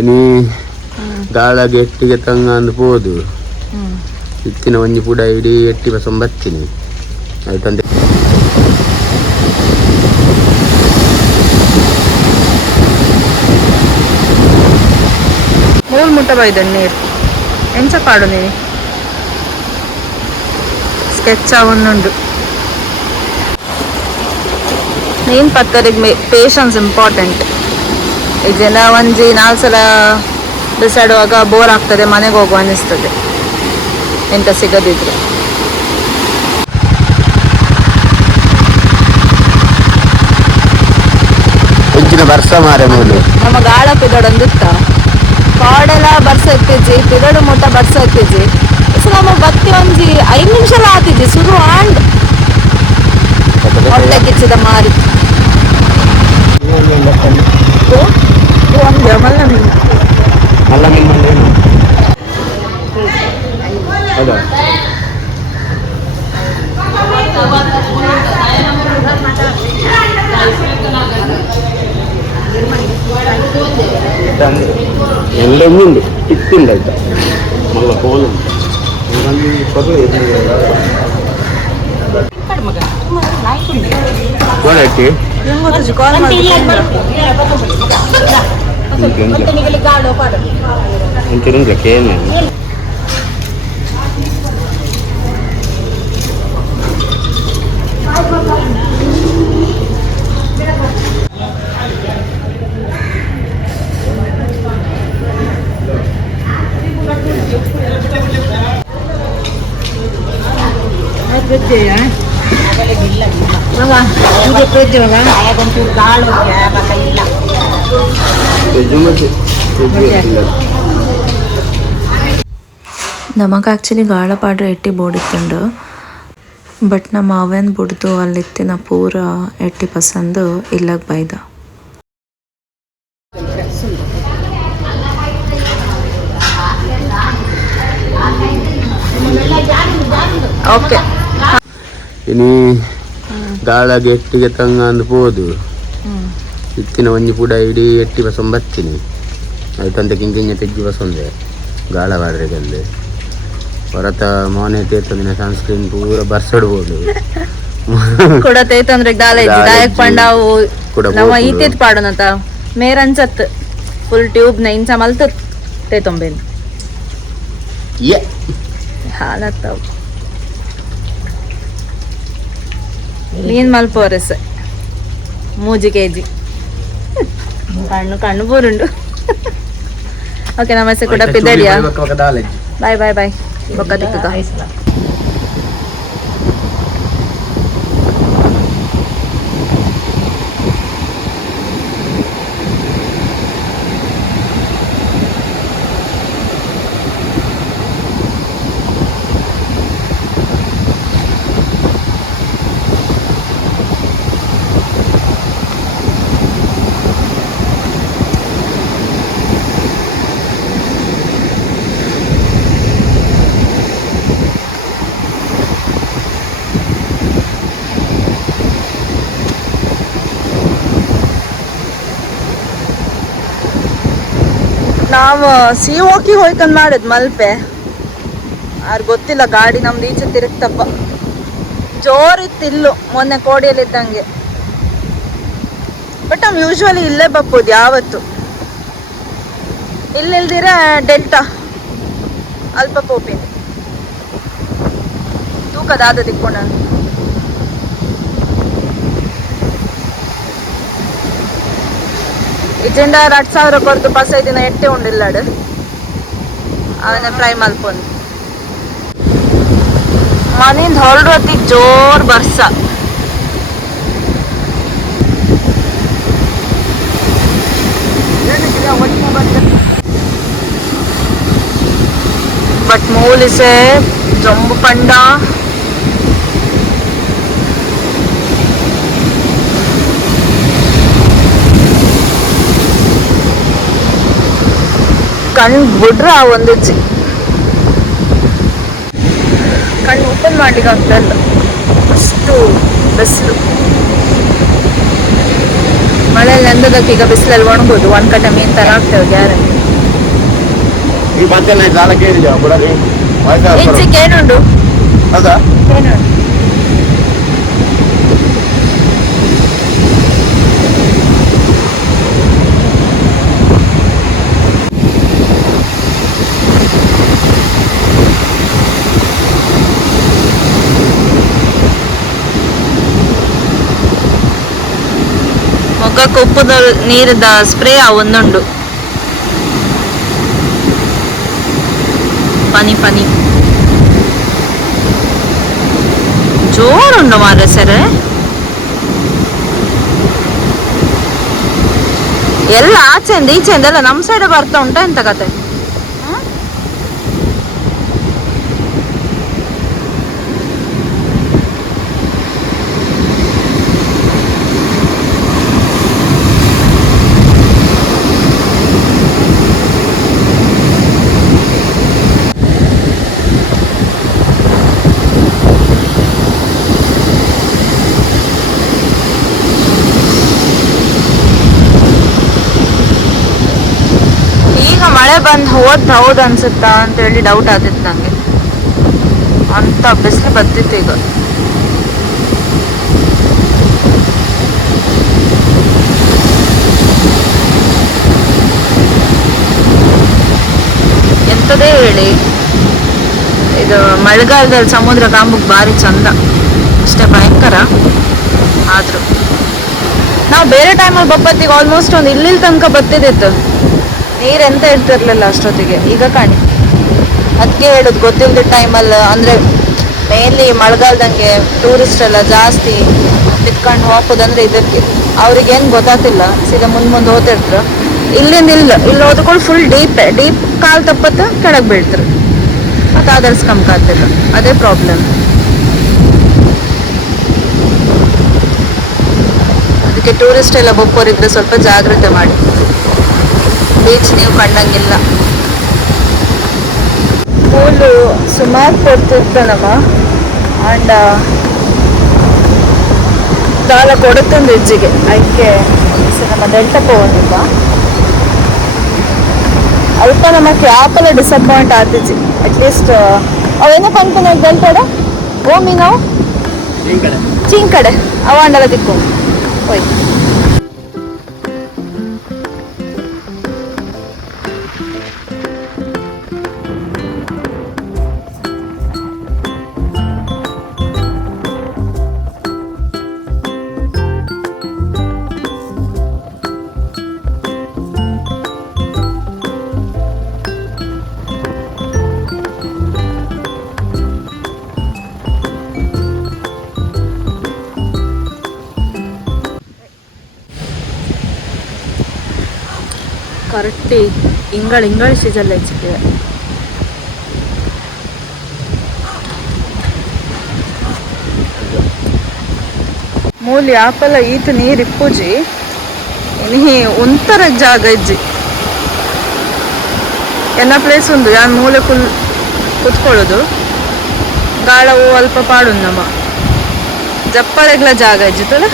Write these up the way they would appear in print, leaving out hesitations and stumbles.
ಇನಿ ದಾಳಗೆ ಎಟ್ಟಿಗೆ ತಂಗ ಅಂದು ಪೋದು ಇತ್ತಿನ ಒಂಜಿ ಪುಡ ಇಡೀ ಎಟ್ಟಿ ಬಸಂ ಬತ್ತೀನಿ ಆಯ್ತಂದೆ. ಮೂಲ್ ಮುಟ್ಟ ಬೈದನ್ ನೀರು ಎಂಚ ಪಾಡು ನೀನು ಸ್ಕೆಚ್ ಅವನ್ನುಂಡು ನೀನು ಪತ್ತರಿಗೆ ಪೇಷನ್ಸ್ ಇಂಪಾರ್ಟೆಂಟ್. ಈ ಜನ ಒಂಜಿ 4 ಸಲ ಬಿಸಾಡುವಾಗ ಬೋರ್ ಆಗ್ತದೆ, ಮನೆಗೆ ಹೋಗುವ ಅನ್ನಿಸ್ತದೆ ಎಂತ ಸಿಗದಿದ್ರೆ. ಬರ್ಸ ಮಾರೆ ಮೂಲು ನಮ್ಮ ಗಾಳ ಪಿದಡೊಂದಿತ್ತ ಕಾಡೆಲ್ಲ ಬರ್ಸ ಎತ್ತಿಜ್ಜಿ ಪಿದಡು ಮುಟ್ಟ ಬರ್ಸ ಎತ್ತಿಜ್ಜಿ ನಮ್ಮ ಬತ್ತಿ ಒಂಜಿ 5 ನಿಮಿಷ ಆತಿಜ್ಜಿ ಶುರು ಆಂಡ್ ಹೊಟ್ಟೆ ಕಿಚ್ಚಿದ ಮಾರಿ ಮಲ್ಲ ಮೀನು ಮಲ್ಲ ಮೀನು ಹೌದಾ ಎಲ್ಲೊಂದು ಇತ್ತಿಲ್ಲ ಆಯ್ತಾ ಮಲ್ಲ ಫೋನ್ ಕೋಣಕ್ಕೆ ಏನು ನಮಗೆ ಆ್ಯಕ್ಚುಲಿ ಗಾಳ ಪಾಡ್ರೆ ಎಟ್ಟಿ ಬೋಡಿತ್ತುಂಡು ಬಟ್ ನಮ್ಮ ಅವೇನು ಬಿಡ್ದು ಅಲ್ಲಿತ್ತಿನ ಪೂರ ಎಟ್ಟಿ ಪಸಂದು ಇಲ್ಲಗೆ ಬೈದ. ಓಕೆ ಇನಿ ದಾಳಗೆ ಎಟ್ಟಿಗೆ ತಂಗ ಅಂದು ಪೋದು ಇತ್ತಿನ ಒಂಜಿ ಪುಡ ಇಡೀ ಎಟ್ಟಿ ಬಸಂ ಬತ್ತೀನಿ ಆಯ್ತಂತ ಕಿಂಕಿಂಜ ತೆಜ್ಜಿ ಬಸಂದೆ ಗಾಳ ಬಾಡ್ರೆಗಲ್ಲಿ ಹೊರತ ಮೋನೆ ತೇತಂದಿನ ಸನ್ಸ್ಕ್ರೀನ್ ಪೂರ ಬರ್ಸಡ್ಬೋದು ಕೂಡ ತೇತಂದ್ರೆ ದಾಯಕ್ ಪಂಡಾವು ನಮ್ಮ ಈತೇತ್ ಪಾಡೋನತ ಮೇರಂಚತ್ ಫುಲ್ ಟ್ಯೂಬ್ ನ ಇಂಚ ಮಲ್ತ ತೇತೊಂಬೇನು ಹಾಲತ್ತವು ನೀನ್ ಮಲ್ಪೋರೆಸ್ 3 kg ಕಣ್ಣು ಬೋರುಂಡು. ಓಕೆ ನಮಸ್ತೆ ಕೂಡ ಪಿದಡಿಯಾ ಬಾಯ್ ಬಾಯ್ ಬಾಯ್ ಬೊಕ್ಕ ತಿಕ್ಕುಗ ನಾವು ಸಿಒಕಿ ಹೋಯ್ತಂದು ಮಾಡಿದ್ ಮಲ್ಪೆ ಯಾರು ಗೊತ್ತಿಲ್ಲ. ಗಾಡಿ ನಮ್ದು ಈಚೆ ತಿರುಗ್ತಪ್ಪ ಜೋರಿತ್ತಿಲ್ಲು ಮೊನ್ನೆ ಕೋಡಿಯಲ್ಲಿದ್ದಂಗೆ. ಬಟ್ ನಾವು ಯೂಶ್ವಲಿ ಇಲ್ಲೇ ಬಪ್ಪೋದು ಯಾವತ್ತು. ಇಲ್ಲಿಲ್ದಿರ ಡೆಲ್ಟಾ ಅಲ್ಪ ಪೋಪಿನಿ ತೂಕದಾದ ದಿಕ್ಕೊಂಡು ನಾನು ಇಜೆಂಡ 2,000 ಕೊರ್ದು 5 ದಿನ ಎಟ್ಟೆ ಉಂಡಿಲ್ಲಾಡು ಅವನ ಫ್ರೈ ಮಲ್ಪೊಂದು ಮನಿಂದ ಹೊರಡೋತಿ ಜೋರ್ ಬರ್ಸ. ಬಟ್ ಮೂಲಿಸೆ ಜಂಬು ಪಂಡ ಕಣ್ಣು ಬಿಡ್ರ ಒಂದು ಕಣ್ಣು ಓಪನ್ ಮಾಡ್ಲಿಕ್ಕೆ ಆಗ್ತಲ್ಲ ಅಷ್ಟು ಬಿಸಿಲು. ಮಳೆಯಲ್ಲಿ ನೆಂದದಕ್ಕೆ ಈಗ ಬಿಸಿಲಲ್ಲಿ ಒಣಗೋದು 1 ಕಟ ಮೀನು ತರ ಆಗ್ತೇವೆ ಗ್ಯಾರಂಟಿ. ಈ ಮತ್ತೆ ಸಾಲ ಕೇಳಿದ್ಯಾ ಬುಡಗೆ ಇಂಚಿಗೆ ಏನುಂಡು ಹೌದಾ ಏನುಂಡು ಮೊಗ್ಗಕ್ಕೆ ಉಪ್ಪುದ ನೀರದ ಸ್ಪ್ರೇ ಒಂದುಂಡು ಪನಿ ಪನಿ ಜೋರುಂಡು ಮಾರ್ರೆ ಸರ್ ಎಲ್ಲ ಆಚೆಂದ ಈಚೆಂದ ಎಲ್ಲ ನಮ್ಮ ಸೈಡ್ ಬರ್ತಾ ಉಂಟಾ ಎಂತ ಕತೆ ಮಳೆ ಬಂದು ಹೌದು ಅನ್ಸುತ್ತಾ ಅಂತ ಹೇಳಿ ಡೌಟ್ ಆಗ್ತಿತ್ತು ನಂಗೆ ಅಂತ ಬಿಸಿಲು ಬರ್ತಿತ್ತು ಈಗ ಎಂತದೇ ಹೇಳಿ ಇದು ಮಳೆಗಾಲದಲ್ಲಿ ಸಮುದ್ರ ಕಾಂಬಕ್ಕೆ ಭಾರಿ ಚಂದ ಅಷ್ಟೇ ಭಯಂಕರ ಆದ್ರೂ ನಾವು ಬೇರೆ ಟೈಮಲ್ಲಿ ಬಪ್ಪತ್ತಿಗೆ ಆಲ್ಮೋಸ್ಟ್ ಒಂದು ಇಲ್ಲಿ ತನಕ ಬತ್ತಿದ್ದಿತ್ತು ನೀರು ಎಂತ ಇರ್ತಿರ್ಲಿಲ್ಲ ಅಷ್ಟೊತ್ತಿಗೆ ಈಗ ಕಾಣಿ ಅದಕ್ಕೆ ಹೇಳೋದು ಗೊತ್ತಿಲ್ಲದ ಟೈಮಲ್ಲಿ ಅಂದರೆ ಮೇನ್ಲಿ ಮಳೆಗಾಲದಂಗೆ ಟೂರಿಸ್ಟ್ ಎಲ್ಲ ಜಾಸ್ತಿ ತಿತ್ಕೊಂಡು ಹೋಗೋದಂದ್ರೆ ಇದಕ್ಕೆ ಅವ್ರಿಗೇನು ಗೊತ್ತಾಗ್ತಿಲ್ಲ ಸೀದಾ ಮುಂದೆ ಹೋಗ್ತಿರ್ತಾರೆ ಇಲ್ಲಿಂದ ಇಲ್ಲಿ ಹೋದ್ಕೊಂಡು ಫುಲ್ ಡೀಪ್ ಕಾಲು ತಪ್ಪತ್ತ ಕೆಳಗೆ ಬೀಳ್ತಾರೆ ಮತ್ತು ಆಧರಿಸ್ಕೊಂಬಕಾಗ್ತಿಲ್ಲ ಅದೇ ಪ್ರಾಬ್ಲಮ್ ಅದಕ್ಕೆ ಟೂರಿಸ್ಟ್ ಎಲ್ಲ ಬೊಪ್ಪೋರಿದ್ರೆ ಸ್ವಲ್ಪ ಜಾಗ್ರತೆ ಮಾಡಿ ಬೀಚ್ ನೀವು ಕಂಡಂಗಿಲ್ಲ ಸ್ಕೂಲು ಸುಮಾರು ಕೊಡ್ತಿರ್ತಾನಮ್ಮ ಆ್ಯಂಡ್ ದಾಲ ಕೊಡುತ್ತೊಂದು ಹೆಜ್ಜೆಗೆ ಅದಕ್ಕೆ ನಮ್ಮ ಡೆಲ್ಟಾ ಹೋಗಿಲ್ಲ ಅಲ್ಪ ನಮ್ಮ ಕ್ಯಾಪೆಲ್ಲ ಡಿಸಪಾಯಿಂಟ್ ಆಗ್ತಿದ್ವಿ ಅಟ್ಲೀಸ್ಟ್ ಅವೇನೋ ಕಣ್ಕೊಂಡು ಡೆಲ್ಟಾಡ ಓಮಿ ನಾವು ಚೀಂಕಡೆ ಅವ ಅಂಡಲ ತಿಕ್ಕೊಂಡು ಹೋಯ್ತು ಕರೆಕ್ಟಿ ಇಂಗಳ ಸೀಸನ್ ಹೆಚ್ಚಿದೆ ಮೂಲಿ ಆಪಲ ಈತ ನೀರು ಇಪ್ಪುಜಿ ಇನಿ ಒಂಥರ ಜಾಗ ಇಜ್ಜಿ ಎಲ್ಲ ಪ್ಲೇಸ್ ಉಂಡು ಯಾನ್ ಮೂಲೆ ಕುತ್ಕೊಳ್ಳೋದು ಗಾಳವು ಅಲ್ಪ ಪಾಡು ನಮ್ಮ ಜಪ್ಪಳೆಗ್ಲ ಜಾಗ ಇಜ್ಜಿತ್ತಲ್ಲ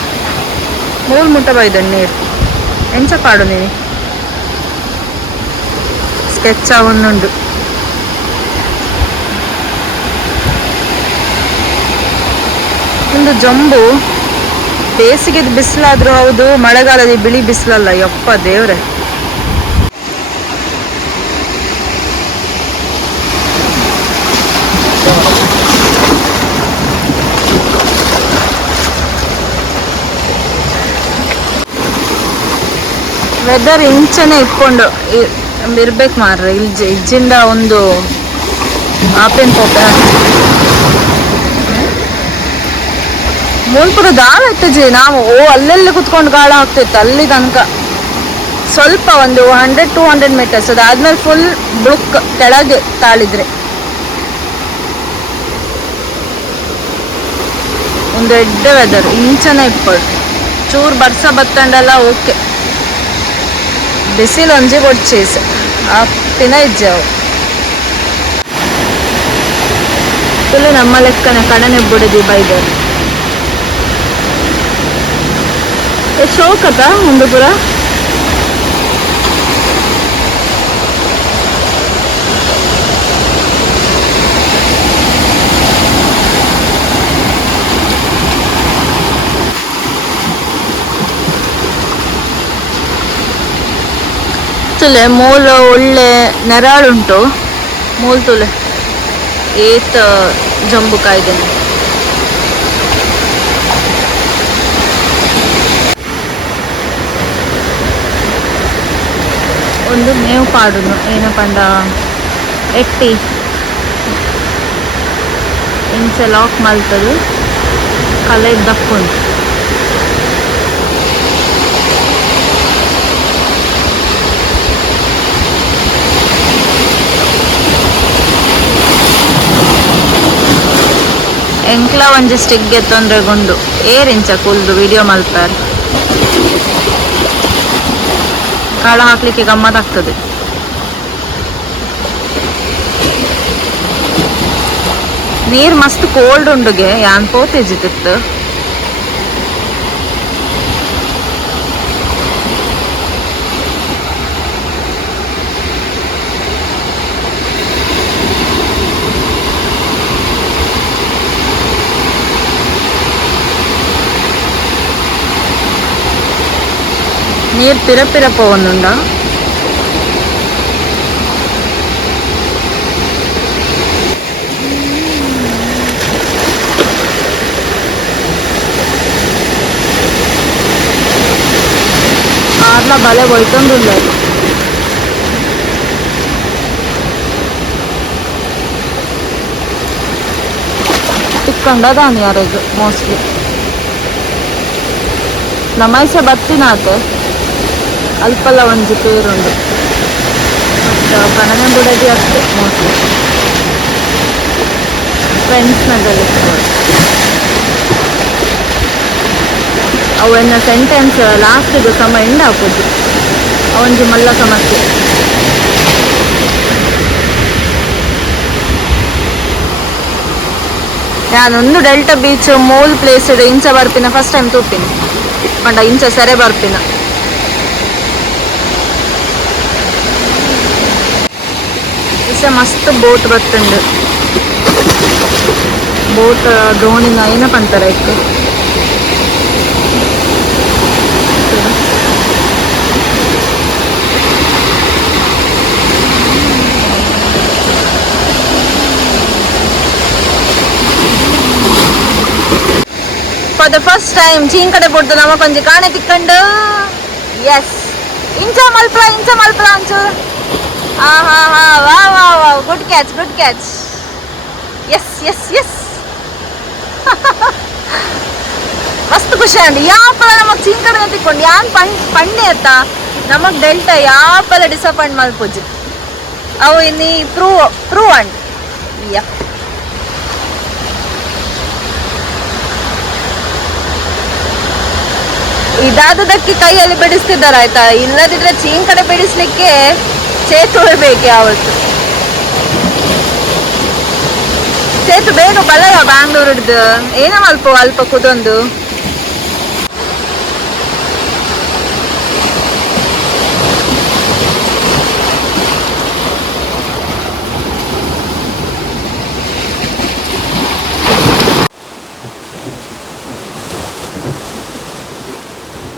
ಮೂಲ್ ಮುಟ್ಟ ಬೈದ ನೀರು ಎಂಚ ಪಾಡು ನೀನು ಸ್ಕೆಚ್ ಒಂದುಂಡು ಒಂದು ಜಂಬು ಬೇಸಿಗೆ ಬಿಸಿಲಾದ್ರೂ ಹೌದು ಮಳೆಗಾಲದ ಬಿಳಿ ಬಿಸಿಲಲ್ಲ ಯಪ್ಪ ದೇವ್ರೆ ವೆದರ್ ಇಂಚನೆ ಇಟ್ಕೊಂಡು ಇರ್ಬೇಕು ಮಾರ್ರೆ ಇಜ್ಜಿಂದ ಒಂದು ಆಪೇನ್ ಪೋಪೆ ಮೂಲ್ಪುರ ದಾಳ ಇಟ್ಟಿದ್ವಿ ನಾವು ಅಲ್ಲೆಲ್ಲ ಕುತ್ಕೊಂಡು ಗಾಳ ಹಾಕ್ತಿತ್ತು ಅಲ್ಲಿ ತನಕ ಸ್ವಲ್ಪ ಒಂದು 100-200 ಮೀಟರ್ಸ್ ಅದಾದ್ಮೇಲೆ ಫುಲ್ ಬುಕ್ ಕೆಳಗೆ ತಾಳಿದ್ರೆ ಒಂದು ಎಡ್ಡ ವೆದರ್ ಇಂಚನೆ ಇಪ್ಪಳು ಚೂರು ಬರ್ಸ ಬತ್ತಂಡಲ್ಲ ಓಕೆ ಬಿಸಿಲು ಒಂಜಿ ಕೊಡ್ಚೀಸ್ ಆಗ್ತಿನ ಇಜ್ಜವು ಫುಲ್ ನಮ್ಮ ಲೆಕ್ಕನೆ ಕಡನೆ ಬಿಡದಿ ಬೈದರು ಶೋಕತ ಒಂದು ಪುರ ತುಲೆ ಮೂಲ ಒಳ್ಳೆ ನೆರಾಳುಂಟು ಮೂಲ್ ತುಲೆ ಏತ್ ಜಂಬು ಕಾಯ್ದೇನೆ. ಒಂದು ಮೇವು ಪಾಡುನು ಏನಪ್ಪಂಡ ಎಟ್ಟಿ ಇಂಚ ಲಾಕ್ ಮಲ್ತದು ಕಲೆ ದಪ್ಪುಂಟು. ಎಂಕ್ಲ ಒಂಜಿ ಸ್ಟಿಕ್ ತೊಂದ್ರೆಗೊಂಡು ಏರಿಂಚ ಕುಲ್ದು ವಿಡಿಯೋ ಮಲ್ಪಾರ ಕಾಳ ಹಾಕ್ಲಿಕ್ಕೆ ಗಮ್ಮತ್ತಾಗ್ತದೆ. ನೀರು ಮಸ್ತ್ ಕೋಲ್ಡ್ ಉಂಡುಗೆ ಯಾನ್ ಪೋತೆಜಿತ್ತಿತ್ತು. ನೀರು ಪಿರ ಪೋವೊಂದುಂಡ. ಆರ್ಲ ಬಲೆ ಒಯ್ತೊಂದುಲ್ಲ ತಿಕ್ಕಂಡದಾನಿ ಯಾರಿಗೆ ಮೋಸ್ಟ್ಲಿ ನಮೈಸೆ ಬತ್ತಿನಾತ ಅಲ್ಪಲ್ಲ ಒಂಜಿ ಪೇರುಂಡು ಬಟ್ ಕಣನೆ ಬುಡದಿ ಅಷ್ಟೆ ಮೋಸ್ಟ್ಲಿ ಫ್ರೆಂಡ್ಸ್ನದಲ್ಲಿ ಅವನ್ನ ಸೆಂಟೆನ್ಸ್ ಲಾಸ್ಟಿಗೆ ಸಮ ಎಂಡ್ ಹಾಕೋದು ಅವನಿಗೆ ಮಲ್ಲ ಸಮಸ್ಯೆ. ನಾನೊಂದು ಡೆಲ್ಟಾ ಬೀಚ್ ಮೂಲ್ ಪ್ಲೇಸ್ ಇಂಚ ಬರ್ಪಿನ ಫಸ್ಟ್ ಟೈಮ್ ತೂಪಿನ ಪಂಡ ಇಂಚ ಸೆರೆ ಬರ್ಪಿನ. ಮಸ್ತ್ ಬೋಟ್ ಬರ್ತುಂಡು. ಬೋಟ್ ದೋಣಿನ ಏನ ಪಂತಾರ ಇತ್ತು ಫಾರ್ ದ ಫಸ್ಟ್ ಟೈಮ್ ಚೀನ್ ಕಡೆ ಬಿಡ್ತು ನಮ್ಮ ಕೊಂಚ ಕಾಣೆ ತಿಕ್ಕೊಂಡು. ಎಸ್ ಇಂಚ ಮಲ್ಪಲ ಒಂಚೂರು. ಹಾ ವಾ ವಾ ವಾ ಗುಡ್ ಕ್ಯಾಚ್ ಎಸ್ ಮಸ್ತ್ ಖುಷಿ ಅಂడి. ಯಾಪಲ ನಮಗ್ ಚೀನ್ ಕಡೆ ತಿಕ್ಕೊಂಡು ಯಾನ್ ಪಂಡೆ ಅತ್ತ ನಮಗ್ ಡೆಲ್ಟಾ ಯಾಪಲ ಡಿಸಪಾಯಿಂಟ್ ಮಲ್ಪುಜಿ ಅವು ಇನ್ನಿ ಪ್ರೂವ್ ಅಂಡ್ ಯಪ್. ಇದಾದದಕ್ಕೆ ಕೈಯಲ್ಲಿ ಬಿಡಿಸ್ತಿದ್ದಾರೆ ಆಯ್ತಾ, ಇಲ್ಲದಿದ್ರೆ ಚೀನ್ ಕಡೆ ಬಿಡಿಸ್ಲಿಕ್ಕೆ ಚೇತು ಯಾವತ್ತು. ಚೇತು ಬೇಗ ಬಲ್ಲವ ಬ್ಯಾಂಗ್ಳೂರ್ ಹಿಡ್ದು ಏನ ಅಲ್ಪ ಕುದೊಂದು.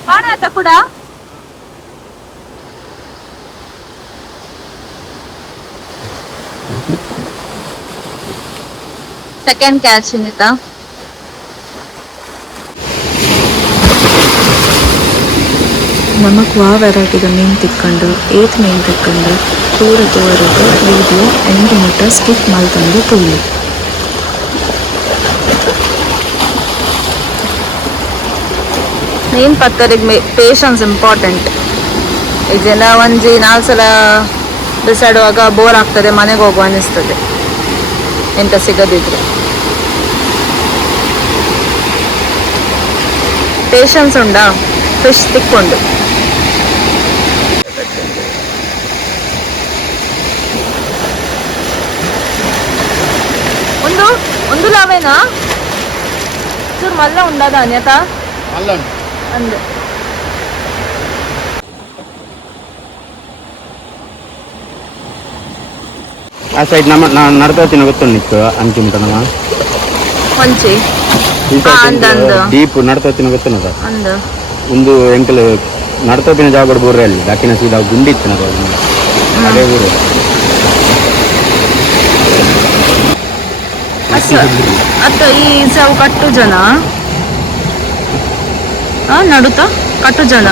ಕಾಣಾಯ್ತಾ ಕೂಡ ಸೆಕೆಂಡ್ ಕ್ಯಾಚ್ ಇನ್ನಿತಾ. ನಮಕ್ ವಾ ವೆರೈಟಿದ ಮೀನು ತಿಕ್ಕೊಂಡು ಏತ್ ಮೀನು ತಿಕ್ಕೊಂಡು ಪೂರ ತೋರದು ವಿಡಿಯೋ ಎಂಟು ಮುಟ್ಟ ಸ್ಕಿಪ್ ಮಲ್ತಂದು ತುಳ್ಳಿ. ಮೀನು ಪತ್ತರಿಗೆ ಪೇಷನ್ಸ್ ಇಂಪಾರ್ಟೆಂಟ್. ಈ ಜನ ಒಂಜಿ 4 ಸಲ ಬಿಸಾಡುವಾಗ ಬೋರ್ ಆಗ್ತದೆ, ಮನೆಗೆ ಹೋಗುವ ಅನಿಸ್ತದೆ ಎಂತ ಸಿಗದಿದ್ರೆ. Patience ಉಂಡಾ fish ತಿಕ್ಕೊಂಡು. ಒಂದು ಲಾವೇನಾ ಚೂರು ಮಲ್ಲ ಉಂಡದ ಅನ್ಯತ ಅಂದೆ. ಆ ಸೈಡ್ ನಡ್ಕೋತೀನಿ ಗೊತ್ತುಂಡಿತ್ತು ಅಂಚು ಮುಟ್ಟನವ ಒಂಚಿ ಡೀಪ್ ನಡ್ಕೋತೀನಿ ಗೊತ್ತುಂಡ ಅಂದ ಒಂದು ಎಂಕಲ್ ನಡ್ತೋಪಿನ ಜಾಗ ಬೋರ್ರೆ ಅಲ್ಲಿ ದಾಕಿನ ಸೀದಾ ಗುಂಡಿತ್ತು ನಾವು ಅದೇ ಊರು. ಅತ್ತ ಈ ಸಾವು ಕಟ್ಟು ಜನ ನಡುತ್ತ ಕಟ್ಟು ಜನ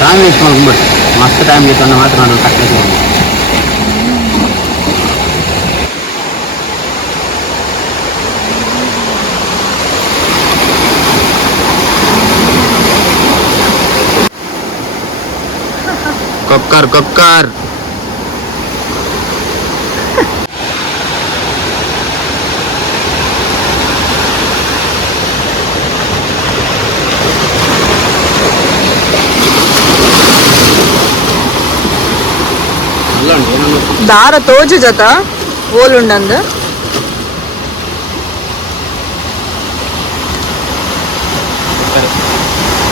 ಟೈಮ್ ವೇಸ್ಟ್ ಮಾಡ್ಬಿಟ್ಟು ಮಸ್ತ್ ಟೈಮ್ ಬೇಕು ಅನ್ನೋ ಮಾತ್ರ ನಾನು ಕಟ್ಟಬೇಕು. ಕೊಕ್ಕರ್ ಕೊಕ್ಕರ್ ದಾರ ತೋಜು ಜತ ಓಲುಂಡಂದು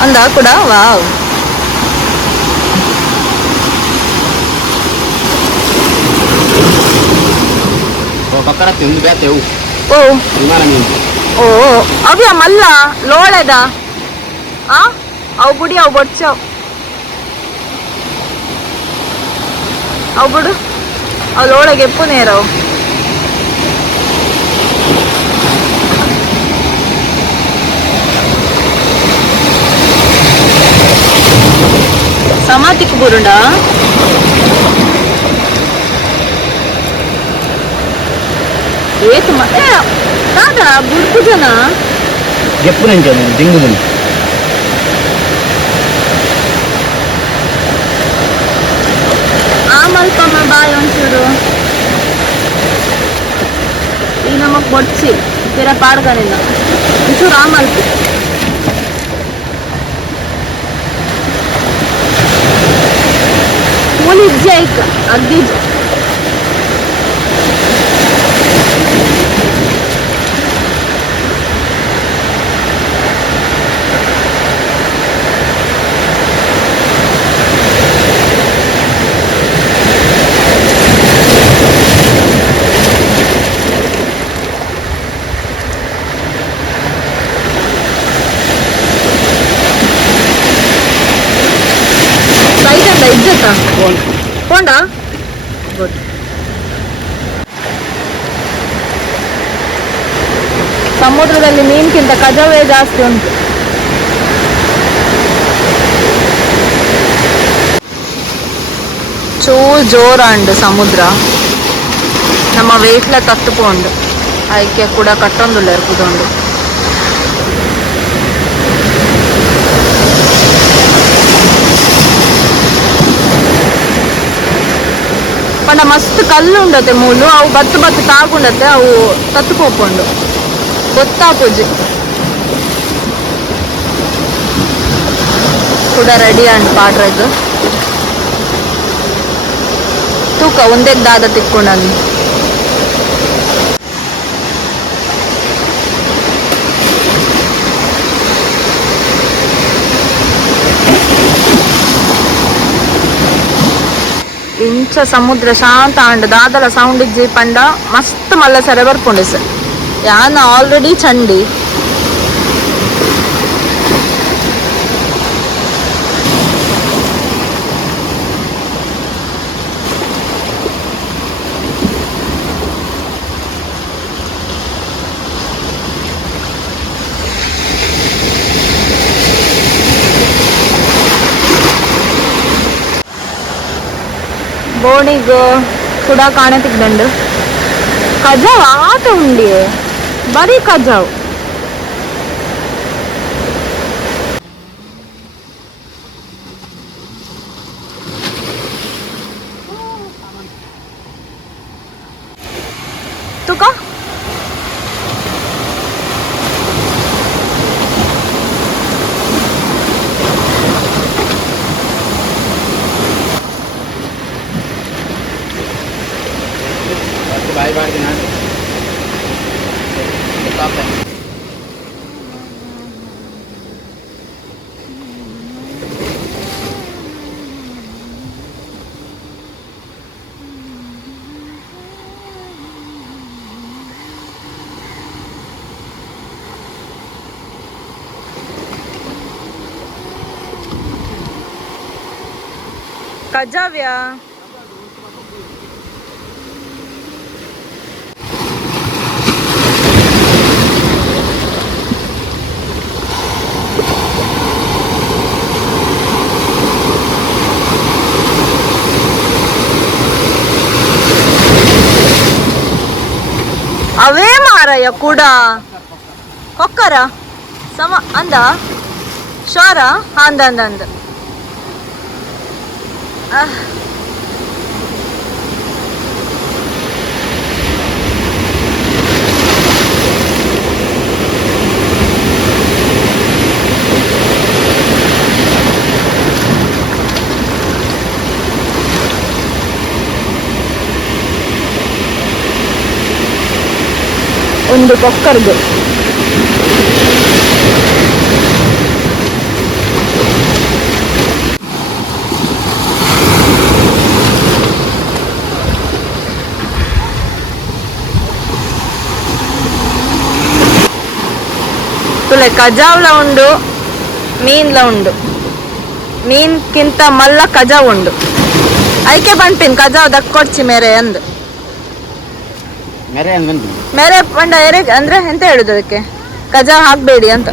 ಅಂದ ಕೂಡ ವಾವ್ ಓ ಓ ಅವ್ಯ ಮಲ್ಲ ಲೋಳೆದ ಅವು ಬುಡಿ ಅವು ಬಡ್ಚವ್ ಅವು ಬಿಡು ಅವು ಲೋಳೆಗೆ ಎಪ್ಪು ನೇರವು ಸಮಾತಿಕ್ ಬುರುಂಡ ಏತು ಕಾದ ಬುಡ್ಕು ಜನ ಎಪ್ಪು ನಂಜ ದಿಂಗುದು ಆ ಮಲ್ಪಮ್ಮ ಬಾಯ್ ಒಂಚೂರು ಈ ನಮಗ್ ಬಡ್ಸಿ ಬೇರೆ ಪಾಡ್ಗನಿಲ್ಲ ಒಂಚೂರು ಆ ಮಲ್ಪು ಕೂಲಿ ಇಜ್ಜೆ ಐಕ ಅಗ್ದಿಜ್ ಹೋಂಡಾ ಗುಡ್. ಸಮುದ್ರದಲ್ಲಿ ಮೀನ್ಗಿಂತ ಕಜವೇ ಜಾಸ್ತಿ ಉಂಟು. ಚೂರು ಜೋರಂಡು ಸಮುದ್ರ ನಮ್ಮ ವೇಟ್ಲ ತತ್ತುಪೋಂಡು ಆಯ್ಕೆ ಕೂಡ ಕಟ್ಟೊಂದುಲ್ಲ ಇರ್ಕುದೊಂಡು. ಪಂಡ ಮಸ್ತ್ ಕಲ್ಲು ಉಂಡತೆ ಮೂಲು ಅವು ಬತ್ತು ಬತ್ತು ತಾಗುಂಡತೆ ಅವು ತತ್ತುಪೋಪುಂಡು ಗೊತ್ತಾಪುಜಿ ಕೂಡ ರೆಡಿ ಅಂಡ್ ಪಾಡ್ರದ್ದು ತೂಕ ಒಂದೇ ದಾದ ತಿಕ್ಕೊಂಡಂದು ಇಂಚ ಸಮುದ್ರ ಶಾಂತ ಅಂಡ್ ದಾದಲ ಸೌಂಡ್ ಇಜ್ಜಿ ಪಂಡ ಮಸ್ತ್ ಮಲ್ಲ ಸರ ಬರ್ಪುಂಡು ಸರ್ ಯಾನ ಆಲ್ರೆಡಿ ಚಂಡಿ ಬೋಣಿಗ್ ಕೂಡ ಕಾಣತಿದ್ದಂಡು ಕಜಾವ್ ಆಟ ಉಂಡಿ ಬರೀ ಕಜಾವ್ ತುಕ ಬಾಯ್ ಬಾಡ್ತೀನಿ ಕಜಾವ್ಯ ಅವೇ ಮಾರಯ್ಯ ಕೂಡ ಕೊಕ್ಕರ ಸಮ ಅಂದ ಶೋರ ಅಂದ ಅಂದ ಅಂದ ಒಂದು ಕೊಕ್ಕರ್ದು ತುಲೆ ಕಜಾವ್ಲ ಉಂಡು ಮೀನ್ಲ ಉಂಡು ಮೀನ್ಕಿಂತ ಮಲ್ಲ ಕಜಾವ್ ಉಂಡು ಐಕೆ ಪಂಪಿನ್ ಕಜಾವ್ ದಕ್ಕೊಡ್ಚಿ ಮೇರೆ ಅಂದ್ ಮೇರೆ ಪಂಡ ಎರೆ ಅಂದ್ರೆ ಎಂತ ಹೇಳುದು ಅದಕ್ಕೆ ಕಜಾವ್ ಹಾಕ್ಬೇಡಿ ಅಂತ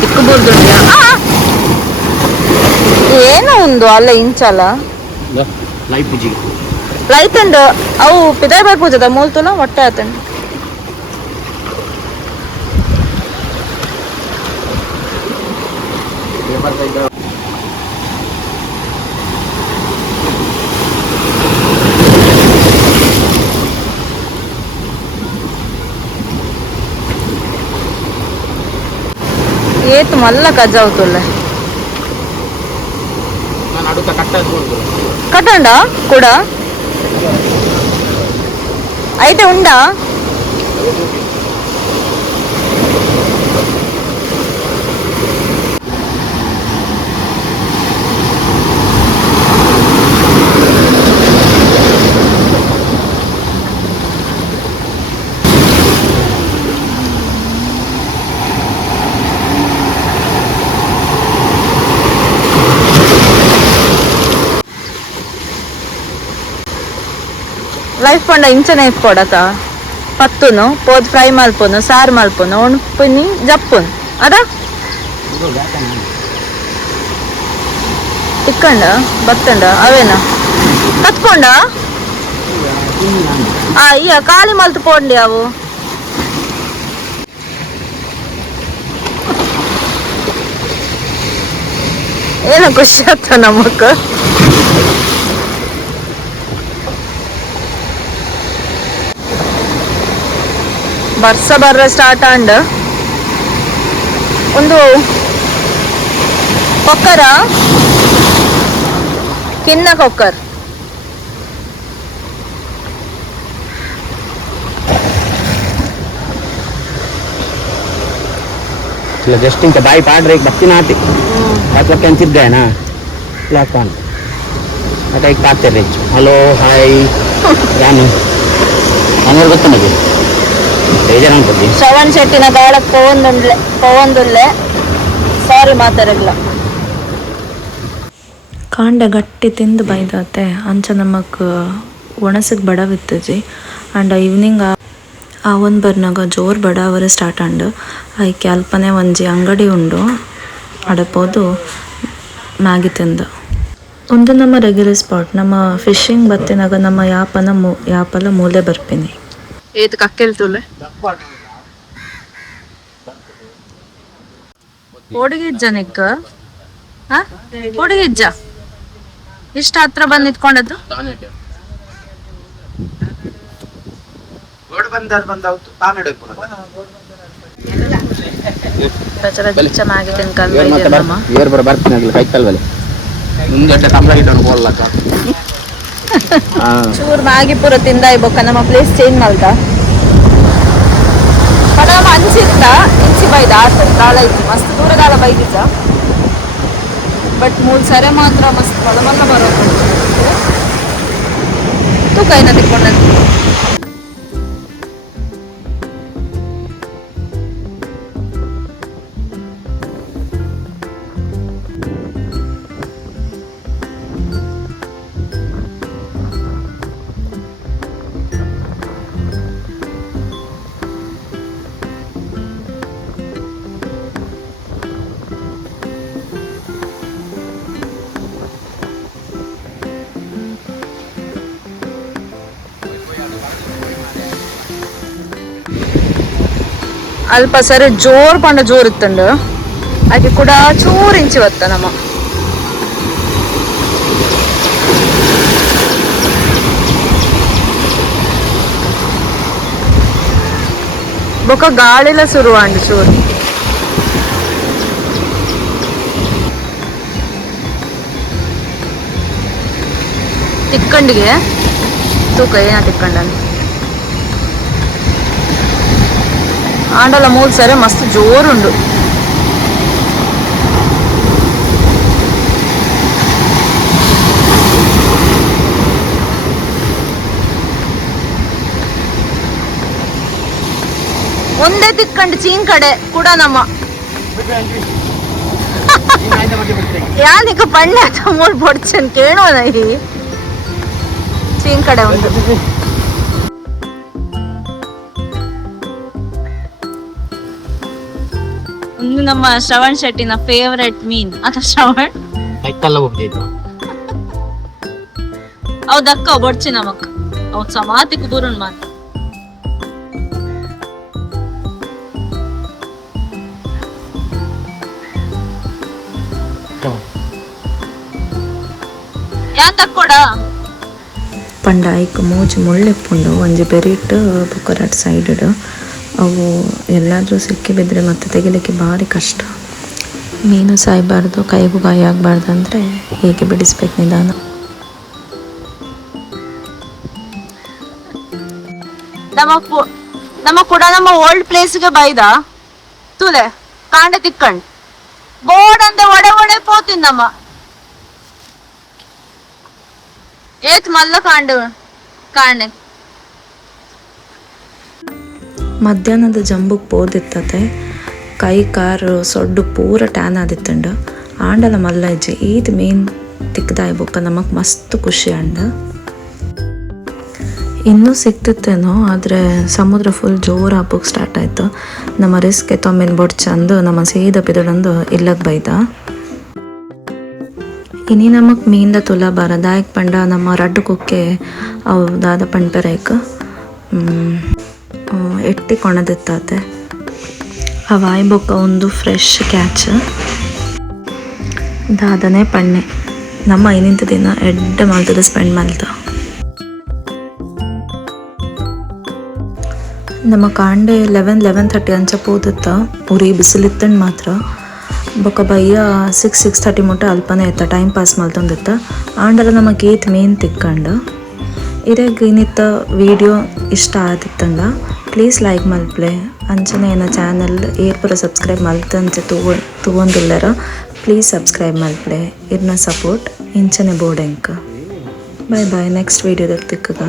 ತಿಕ್ಕಬಹುದು ಏನು ಉಂದು ಅಲ್ಲ ಇಂಚಲ್ಲ ಲೈಟ್ ಉಂಡು ಅವು ಪಿದಾಯ್ ಬರ್ಪೂಜದ ಮೂಲ್ತುಲ ಹೊಟ್ಟೆ ಆತಂಡು ಏತ್ ಮಲ್ಲ ಕಜಾವ್ತುಲ್ಲೆ ಕಟ್ಟಂಡ ಕೂಡ ಐತೆ ಉಂಡಾ ಲೈಫ್ ಪಂಡ ಇಂಚನೆ ಕೊಡತ ಪತ್ತುನು ಪೋದ್ ಫ್ರೈ ಮಲ್ಪುನು ಸಾರು ಮಲ್ಪುನು ಒಣಪುನಿ ಜಪ್ಪುನು ಅದ ತಿಕ್ಕಂಡ ಬತ್ತಂಡ ಅವೇನ ಕತ್ಕೊಂಡ ಈಗ ಖಾಲಿ ಮಲ್ತು ಪೋಂಡಿ ಅವು ಏನ ಖುಷಿ ಆತ ನಮಕ್ ಬರ್ಸ ಬರ್ರ ಸ್ಟಾರ್ಟ್ ಆಂಡ್ ಒಂದು ಕೊಕ್ಕರ ಕಿನ್ನ ಕೊಕ್ಕರ್ ಜಸ್ಟ್ ಇಂಕ ಬಾಯಿ ಪಾಡ್ರೆ ಬತ್ತಿನ ಆತಿ ಅಟ್ಲಕ್ಕೆ ಅಂತಿದ್ದೇನಾ ಪ್ಲಾಟ್ಫಾರ್ಮ್ ಅಟೈಕ್ ಪಾಡ್ತಾರೆ ಹಲೋ ಹಾಯ್ ಯಾನು ನಾನು ಗೊತ್ತ ನನಗೆ ಬೇಜಾರಾಗ್ತದೆ ಶ್ರವಣ್ ಶೆಟ್ಟಿನ ಗಾಳಕ್ಕೆ ಪವಂದುಲ್ಲೆ ಸಾರಿ ಮಾತಾಡಲ್ಲ ಕಾಂಡ ಗಟ್ಟಿ ತಿಂದು ಬೈದಾತೆ ಅಂಚ ನಮಕ್ ಒಣಸಕ್ ಬಡವಿತ್ತಜಿ ಆ್ಯಂಡ್ ಈವ್ನಿಂಗ್ ಆ ಒಂದು ಬರ್ನಾಗ ಜೋರು ಬಡವರ ಸ್ಟಾರ್ಟ್ ಆಂಡ್ ಐಕೆ ಅಲ್ಪನೆ ಒಂಜಿ ಅಂಗಡಿ ಉಂಡು ಅಡಪೋದು ಮ್ಯಾಗಿ ತಿಂದ ಒಂದು ನಮ್ಮ ರೆಗ್ಯುಲರ್ ಸ್ಪಾಟ್ ನಮ್ಮ ಫಿಶಿಂಗ್ ಬತ್ತಿನಾಗ ನಮ್ಮ ಯಾಪಲ ಮೂಲೆ ಬರ್ಪಿನಿ ಏತ್ ಕಕ್ಕೆಲ್ತುಲೆ ಓಡಿಗಿಜ್ಜ ನಿಕ್ಕ ಓಡಿಗಿಜ್ಜ ಇಷ್ಟ ಹತ್ರ ಬಂದು ನಿಂತ್ಕೊಂಡದ್ದು ಮ್ಯಾಗಿ ಚೂರ್ ಮ್ಯಾಗಿ ಪೂರ ತಿಂದ ಇಬ್ಬಕ್ಕ ನಮ್ಮ ಪ್ಲೇಸ್ ಚೇಂಜ್ ಮಾಡ್ದ ಪಡಮ ಅಂಚಿತ್ತ ಇಂಚಿ ಬೈದ ಆತ ದಾಳ ಇತ್ತು ಮಸ್ತ್ ದೂರ ದಾಳ ಬೈದಿದ್ದ ಬಟ್ ಮೂರು ಸರೆ ಮಾತ್ರ ಮಸ್ತ್ ಹೊಳಮಲ್ಲ ಬರೋದು ತೂಕ ಏನ ತಿಕ್ಕೊಂಡ ಅಲ್ಪ ಸರಿ ಜೋರ್ ಪಂಡ ಜೋರ್ ಇತ್ತಂಡು ಅದಕ್ಕೆ ಕೂಡ ಚೂರು ಇಂಚಿ ಬತ್ತ ನಮ್ಮ ಬೊಕ್ಕ ಗಾಳಿಲ ಶುರು ಅಂಡು ಚೂರು ತಿಕ್ಕಂಡಿಗೆ ತೂಕ ಏನ ತಿಕ್ಕಂಡಂತ ಆಂಡಲ ಮೂಲ್ ಸರಿ ಮಸ್ತ್ ಜೋರುಂಡು ಒಂದೇ ತಿಕ್ಕಂಡು ಚೀನ್ ಕಡೆ ಕೂಡ ನಮ್ಮ ಯಾನಿಕ ಪಣ್ಣೆ ಮೂಲ್ ಪೊಡ್ಚನ್ ಕೇಳುವ ಚೀನ್ ಕಡೆ ಉಂಟು ಒಂದು ನಮ್ಮ ಶ್ರವಣ್ ಶೆಟ್ಟಿನ ಫೇವರೆಟ್ ಮೀನ್ ಅದ ಶ್ರವಣ್ ಅವ್ ದಕ್ಕ ಬೊಡ್ಚಿ ನಮಕ್ ಅವ್ ಸಮಾತಿಕ್ ಬುರುಣ್ ಮಾತ ಯಾ ತಕ್ಕೊಡ ಪಂಡ ಐಕ್ ಮೂಜಿ ಮುಳ್ಳೆಪ್ಪುಂಡು ಒಂಜಿ ಬೆರಿಟ್ ಬೊಕ್ಕ ಸೈಡ್ ಅವು ಎಲ್ಲಾದರೂ ಸಿಕ್ಕಿ ಬಿದ್ದರೆ ಮತ್ತೆ ತೆಗಿಲಿಕ್ಕೆ ಭಾರಿ ಕಷ್ಟ. ಮೀನು ಸಾಯಬಾರ್ದು, ಕೈಗೂ ಗಾಯ ಆಗಬಾರ್ದು ಅಂದರೆ ಹೇಗೆ ಬಿಡಿಸ್ಬೇಕು ನಿಧಾನ. ನಮ್ಮ ಕೂಡ ನಮ್ಮ ಓಲ್ಡ್ ಪ್ಲೇಸ್ಗೆ ಬೈದ ತುಲೆ ಕಾಂಡ ತಿಕ್ಕಂಡ್ ಬೋರ್ಡ್ ಅಂದೆ ಒಡೆ ಒಡೆ ಪೋತಿಂದಮ್ಮ ಏತ್ ಮಲ್ಲ ಕಾಂಡೆ ಮಧ್ಯಾಹ್ನದ ಜಂಬುಗೆ ಪೋದಿತ್ತತೆ ಕೈ ಕಾರು ಸೊಡ್ಡು ಪೂರ ಟ್ಯಾನ್ ಆದಿತ್ತಂಡು ಆಂಡಲ ಮಲ್ಲ ಇಜ್ಜಿ ಈದ್ ಮೀನ್ ತಿಕ್ಕದಾಯಿ ಬೊಕ್ಕ ನಮಕ್ ಮಸ್ತ್ ಖುಷಿ ಅಂಡ. ಇನ್ನೂ ಸಿಕ್ತಿತ್ತೇನೋ ಆದರೆ ಸಮುದ್ರ ಫುಲ್ ಜೋರು ಹಬ್ಬಕ್ಕೆ ಸ್ಟಾರ್ಟ್ ಆಯಿತು. ನಮ್ಮ ರಿಸ್ಕ್ ಎತ್ತೊಮ್ಮಿನ ಬೊಡ್ ಚಂದು ನಮ್ಮ ಸೀದ ಬಿದಳಂದು ಇಲ್ಲಕ್ಕೆ ಬೈದ. ಇನಿ ನಮಕ್ ಮೀನ್ದ ತುಲ ಬರದಾಯಕ್ ಪಂಡ ನಮ್ಮ ರಡ್ಡು ಕುಕ್ಕೆ ಅವು ದಾದ ಪಂಪೆರೈಕ್ ಎಟ್ಟಿ ಕೊಣದಿತ್ತಾತೆ ಅವಾಯ್ ಬೊಕ್ಕ ಒಂದು ಫ್ರೆಶ್ ಕ್ಯಾಚ್ ದಾದನೇ ಪಣ್ಣೆ ನಮ್ಮ ಐನಿಂತ ದಿನ ಎಡ್ಡೆ ಮಲ್ತದ ಸ್ಪೆಂಡ್ ಮಲ್ತ. ನಮ್ಮ ಕಾಂಡೆ 11:30 ಅಂಚ ಪೋದತ್ತ ಉರಿ ಬಿಸಿಲಿತ್ತಂಡು ಮಾತ್ರ ಬೊಕ್ಕ ಬಯ್ಯ 6:30 ಮುಟ್ಟ ಅಲ್ಪನೇ ಇತ್ತ ಟೈಮ್ ಪಾಸ್ ಮಲ್ತೊಂದಿತ್ತ. ಆಂಡಲ ನಮಗೆ ಏತ್ ಮೇನ್ ತಿಕ್ಕಂಡು ಇದಾಗ ಇನ್ನಿತ್ತ ವಿಡಿಯೋ ಇಷ್ಟ ಆದಿತ್ತಂಡ ಪ್ಲೀಸ್ ಲೈಕ್ ಮಲ್ಪ್ಲೆ ಅಂಚನೆ ಏನ ಚಾನಲ್ ಏರ್ಪುರ ಸಬ್ಸ್ಕ್ರೈಬ್ ಮಲ್ತಂಚೆ ತಗೊಂಡಿಲ್ಲರ ಪ್ಲೀಸ್ ಸಬ್ಸ್ಕ್ರೈಬ್ ಮಲ್ಪ್ಲೆ ಇರ್ನ ಸಪೋರ್ಟ್ ಇಂಚನೆ ಬೋರ್ಡೆಂಕ್. ಬಾಯ್ ಬಾಯ್ ನೆಕ್ಸ್ಟ್ ವಿಡಿಯೋದಾಗ ತಿಕ್ಕಗ.